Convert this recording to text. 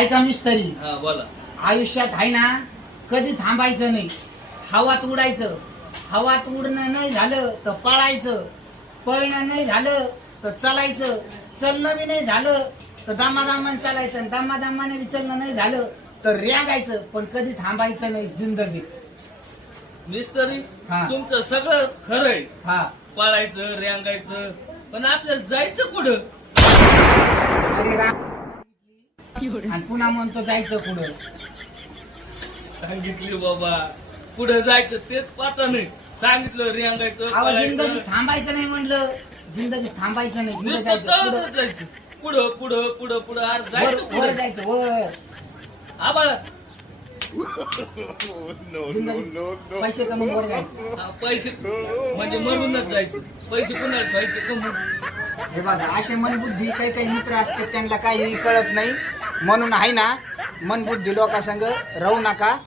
ऐका मिस्त्री, हा बोला. आयुष्यात आहे ना कधी थांबायचं नाही. हवात उडायचं, हवात उडणं नाही झालं तर पळायचं, पळणं नाही झालं तर चालायचं, चलणं बी नाही झालं तर दामादामाने चालायचं, दामादामाने बी चलणं नाही झालं तर रेगायचं, पण कधी थांबायचं नाही जिंदगीत. मिस्त्री हा. तुमचं सगळं खरंय, हा पाळायचं रेंगायचं, पण आपल्याला जायचं कुठं? अरे आणि पुन्हा म्हणतो जायचं पुढं. सांगितली बाबा पुढे जायचं तेच पाहता नाही. सांगितलं रेंगायचं अहो जिंदगी पळायचं. थांबायचं नाही म्हणलं, जिंदगी थांबायचं नाही. पुढे नुसतं जायचं, चालतच पुढं जायचं. पुढं पुढं पुढं पुढं अरे जायचं वर वर पुढं. जायचं वर. आबाळा जिंदगी पैसे कमवून वर जायचं. हा, पैसे म्हणजे मरूनच जायचं. पैसे कुणाला पैसे कमवून. हे बघा असे मनबुद्धी काही काही मित्र असतात त्यांना काही कळत नाही. म्हणून आहे ना मनबुद्धी लोकांसंग राहू नका.